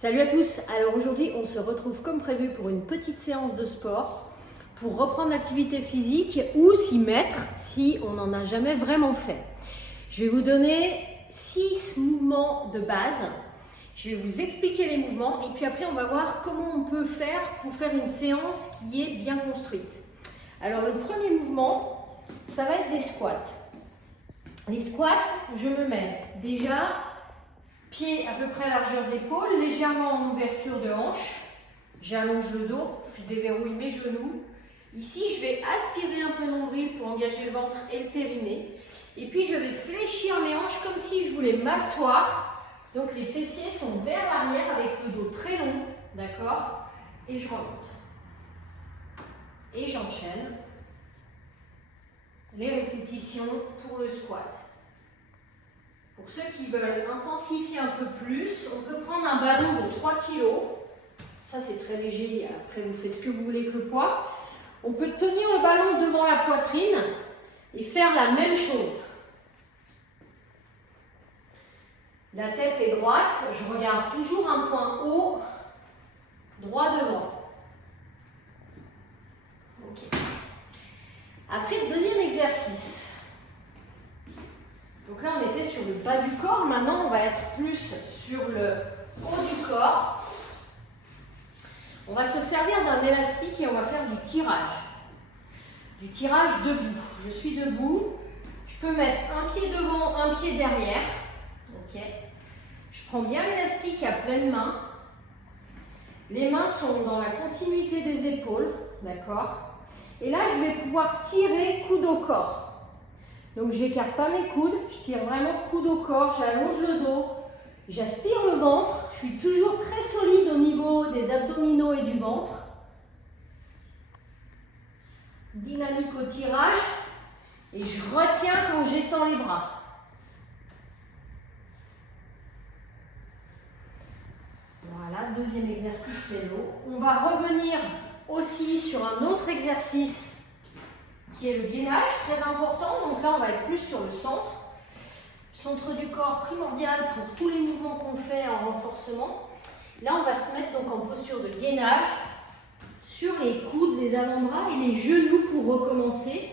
Salut à tous, alors aujourd'hui on se retrouve comme prévu pour une petite séance de sport pour reprendre l'activité physique ou s'y mettre si on n'en a jamais vraiment fait. Je vais vous donner 6 mouvements de base, je vais vous expliquer les mouvements et puis après on va voir comment on peut faire pour faire une séance qui est bien construite. Alors le premier mouvement, ça va être des squats. Les squats, je me mets déjà pied à peu près à largeur d'épaule, légèrement en ouverture de hanche. J'allonge le dos, je déverrouille mes genoux. Ici, je vais aspirer un peu nombril pour engager le ventre et le périnée. Et puis, je vais fléchir mes hanches comme si je voulais m'asseoir. Donc, les fessiers sont vers l'arrière avec le dos très long, d'accord? Et je remonte. Et j'enchaîne les répétitions pour le squat. Pour ceux qui veulent intensifier un peu plus, on peut prendre un ballon de 3 kg. Ça, c'est très léger. Après, vous faites ce que vous voulez avec le poids. On peut tenir le ballon devant la poitrine et faire la même chose. La tête est droite. Je regarde toujours un point haut, droit devant. Ok. Après, deuxième exercice. Donc là, on était sur le bas du corps. Maintenant, on va être plus sur le haut du corps. On va se servir d'un élastique et on va faire du tirage. Du tirage debout. Je suis debout. Je peux mettre un pied devant, un pied derrière. Ok. Je prends bien l'élastique à pleine main. Les mains sont dans la continuité des épaules. D'accord. Et là, je vais pouvoir tirer coude au corps. Donc, je n'écarte pas mes coudes, je tire vraiment coude au corps, j'allonge le dos, j'aspire le ventre, je suis toujours très solide au niveau des abdominaux et du ventre. Dynamique au tirage et je retiens quand j'étends les bras. Voilà, deuxième exercice, c'est l'eau. On va revenir aussi sur un autre exercice qui est le gainage, très important. Donc là, on va être plus sur le centre. Centre du corps primordial pour tous les mouvements qu'on fait en renforcement. Là, on va se mettre donc en posture de gainage sur les coudes, les avant-bras et les genoux pour recommencer.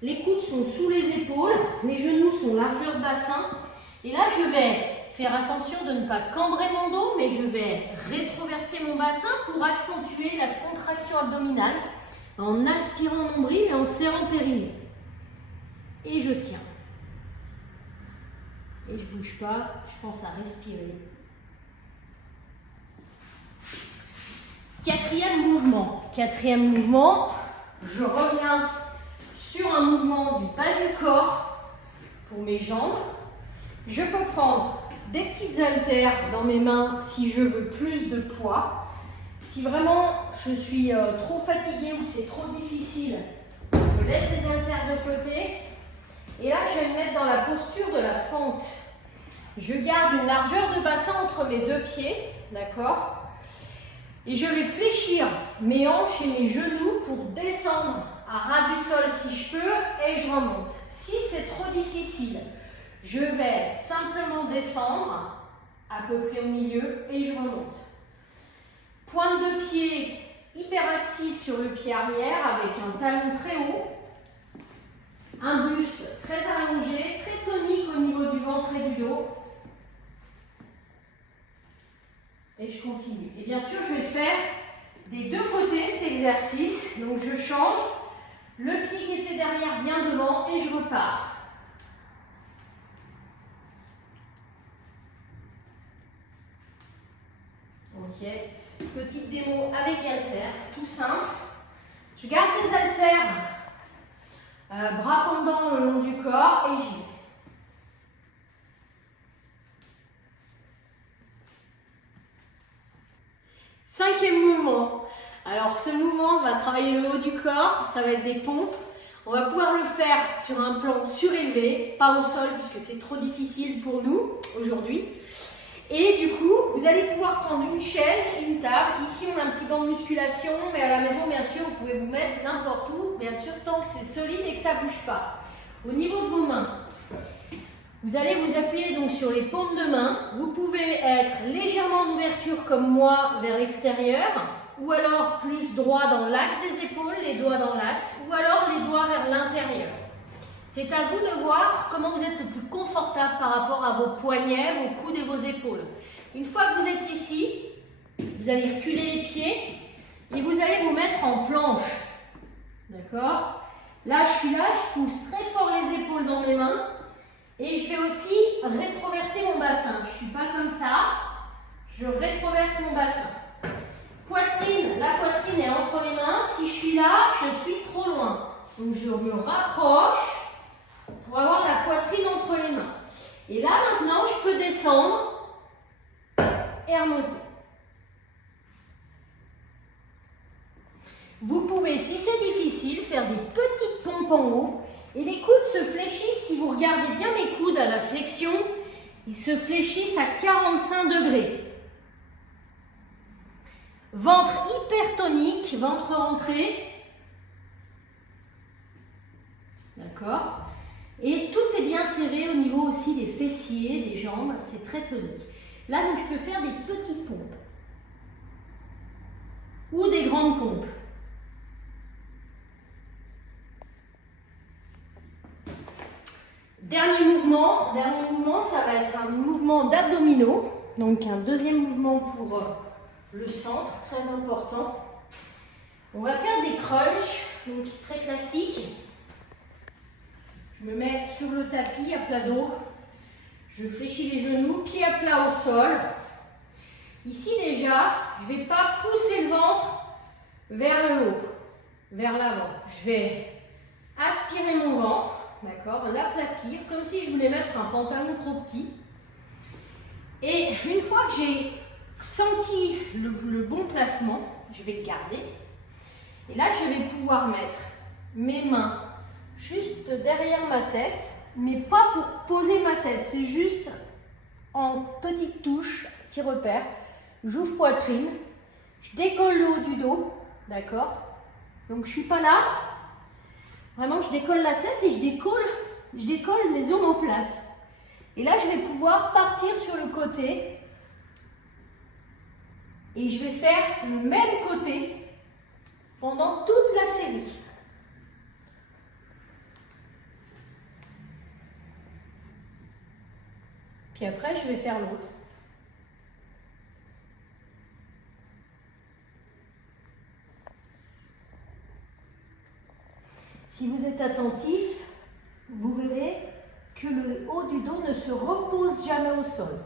Les coudes sont sous les épaules, les genoux sont largeur de bassin. Et là, je vais faire attention de ne pas cambrer mon dos, mais je vais rétroverser mon bassin pour accentuer la contraction abdominale en aspirant nombril et en serrant périnée. Et je tiens. Et je ne bouge pas, je pense à respirer. Quatrième mouvement, je reviens sur un mouvement du bas du corps pour mes jambes. Je peux prendre des petites haltères dans mes mains si je veux plus de poids. Si vraiment je suis trop fatiguée ou c'est trop difficile, je laisse les haltères de côté. Et là, je vais me mettre dans la posture de la fente. Je garde une largeur de bassin entre mes deux pieds, d'accord? Et je vais fléchir mes hanches et mes genoux pour descendre à ras du sol si je peux et je remonte. Si c'est trop difficile, je vais simplement descendre à peu près au milieu et je remonte. Pointe de pied hyperactif sur le pied arrière avec un talon très haut. Un buste très allongé, très tonique au niveau du ventre et du dos. Et je continue. Et bien sûr, je vais faire des deux côtés cet exercice. Donc je change. Le pied qui était derrière vient devant et je repars. Ok. Petite démo avec haltères, tout simple. Je garde les haltères, bras pendants le long du corps et j'y vais. Cinquième mouvement. Alors ce mouvement va travailler le haut du corps, ça va être des pompes. On va pouvoir le faire sur un plan surélevé, pas au sol puisque c'est trop difficile pour nous aujourd'hui. Et du coup, vous allez pouvoir prendre une chaise, une table. Ici, on a un petit banc de musculation, mais à la maison, bien sûr, vous pouvez vous mettre n'importe où, bien sûr, tant que c'est solide et que ça ne bouge pas. Au niveau de vos mains, Vous allez vous appuyer donc sur les paumes de main. Vous pouvez être légèrement en ouverture comme moi vers l'extérieur, ou alors plus droit dans l'axe des épaules, les doigts dans l'axe, ou alors les doigts vers l'intérieur. C'est à vous de voir comment vous êtes le plus confortable par rapport à vos poignets, vos coudes et vos épaules. Une fois que vous êtes ici, vous allez reculer les pieds et vous allez vous mettre en planche. D'accord? Là, je pousse très fort les épaules dans mes mains et je vais aussi rétroverser mon bassin. Je ne suis pas comme ça, je rétroverse mon bassin. Poitrine, la poitrine est entre mes mains. Si je suis là, je suis trop loin. Donc je me rapproche pour avoir la poitrine entre les mains. Et là maintenant, je peux descendre et remonter. Vous pouvez, si c'est difficile, faire des petites pompes en haut. Et les coudes se fléchissent, si vous regardez bien mes coudes à la flexion, ils se fléchissent à 45 degrés. Ventre hypertonique, ventre rentré. D'accord? Et tout est bien serré au niveau aussi des fessiers, des jambes, c'est très tonique. Là, donc, je peux faire des petites pompes. Ou des grandes pompes. Dernier mouvement, ça va être un mouvement d'abdominaux. Donc un deuxième mouvement pour le centre, très important. On va faire des crunchs, donc très classiques. Je me mets sur le tapis à plat dos. Je fléchis les genoux, pieds à plat au sol. Ici déjà, je ne vais pas pousser le ventre vers le haut, vers l'avant. Je vais aspirer mon ventre. D'accord, l'aplatir, comme si je voulais mettre un pantalon trop petit. Et une fois que j'ai senti le bon placement, je vais le garder. Et là, je vais pouvoir mettre mes mains juste derrière ma tête, mais pas pour poser ma tête. C'est juste en petite touche, petit repère. J'ouvre poitrine, je décolle le haut du dos, d'accord? Donc, je ne suis pas là. Vraiment, je décolle la tête et je décolle mes omoplates. Et là, je vais pouvoir partir sur le côté. Et je vais faire le même côté pendant toute la série. Puis après, je vais faire l'autre. Si vous êtes attentif, vous verrez que le haut du dos ne se repose jamais au sol.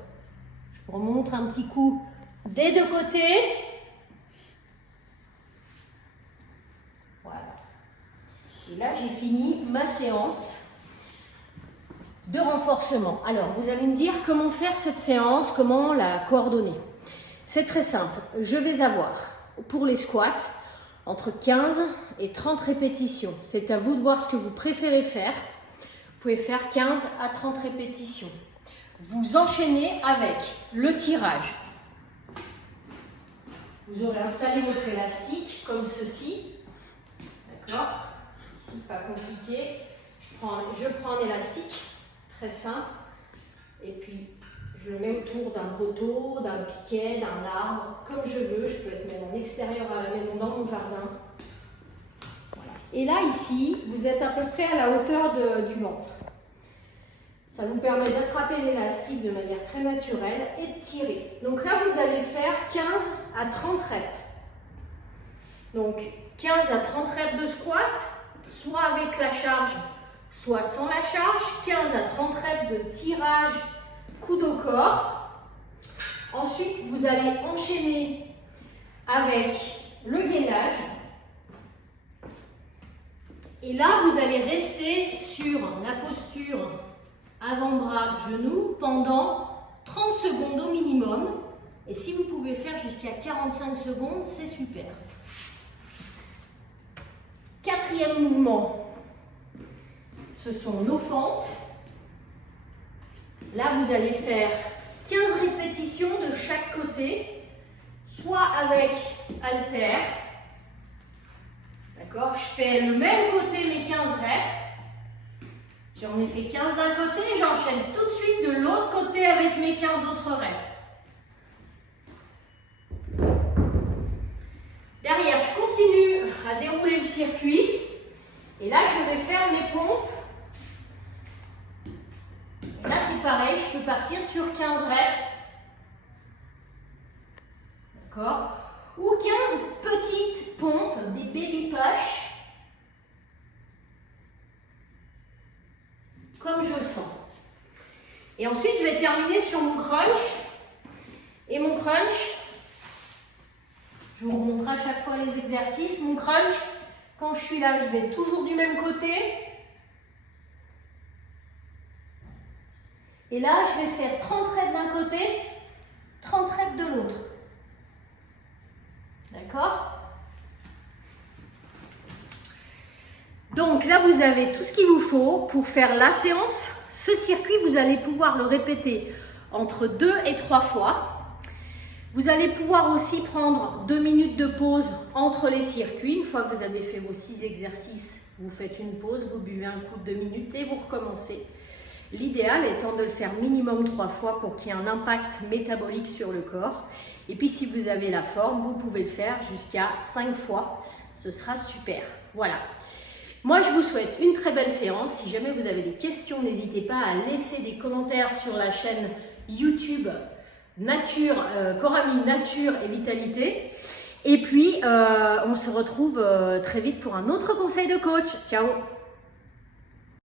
Je vous remontre un petit coup des deux côtés. Voilà. Et là, j'ai fini ma séance de renforcement. Alors, vous allez me dire comment faire cette séance, comment la coordonner. C'est très simple. Je vais avoir, pour les squats, entre 15 et 30 répétitions. C'est à vous de voir ce que vous préférez faire. Vous pouvez faire 15 à 30 répétitions. Vous enchaînez avec le tirage. Vous aurez installé votre élastique comme ceci. D'accord? Ici, pas compliqué. Je prends un élastique, très simple. Et puis, je le mets autour d'un poteau, d'un piquet, d'un arbre, comme je veux. Je peux être même en extérieur à la maison, dans mon jardin. Voilà. Et là, ici, vous êtes à peu près à la hauteur du ventre. Ça vous permet d'attraper l'élastique de manière très naturelle et de tirer. Donc là, vous allez faire 15 à 30 reps. Donc 15 à 30 reps de squat, soit avec la charge, soit sans la charge. 15 à 30 reps de tirage, coude au corps. Ensuite, vous allez enchaîner avec le gainage. Et là, vous allez rester sur la posture avant-bras, genou pendant 30 secondes au minimum. Et si vous pouvez faire jusqu'à 45 secondes, c'est super. Quatrième mouvement, ce sont nos fentes. Là, vous allez faire 15 répétitions de chaque côté, soit avec haltère. D'accord? Je fais le même côté, mes 15 reps. J'en ai fait 15 d'un côté, j'enchaîne tout de suite de l'autre côté avec mes 15 autres reps. Derrière, je continue à dérouler le circuit. Et là, je vais faire mes pompes. Et là, c'est pareil, je peux partir sur 15 reps. D'accord? Ou 15 petites pompes, des baby push. Comme je le sens. Et ensuite, je vais terminer sur mon crunch. Et mon crunch, je vous remontre à chaque fois les exercices. Mon crunch, quand je suis là, je vais toujours du même côté. Et là, je vais faire 30 reps d'un côté, 30 reps de l'autre. D'accord? Donc là, vous avez tout ce qu'il vous faut pour faire la séance. Ce circuit, vous allez pouvoir le répéter entre 2 et 3 fois. Vous allez pouvoir aussi prendre 2 minutes de pause entre les circuits. Une fois que vous avez fait vos 6 exercices, vous faites une pause, vous buvez un coup de 2 minutes et vous recommencez. L'idéal étant de le faire minimum 3 fois pour qu'il y ait un impact métabolique sur le corps. Et puis si vous avez la forme, vous pouvez le faire jusqu'à 5 fois. Ce sera super. Voilà. Moi, je vous souhaite une très belle séance. Si jamais vous avez des questions, n'hésitez pas à laisser des commentaires sur la chaîne YouTube Corps Amis Nature et Vitalité. Et puis, on se retrouve très vite pour un autre conseil de coach. Ciao!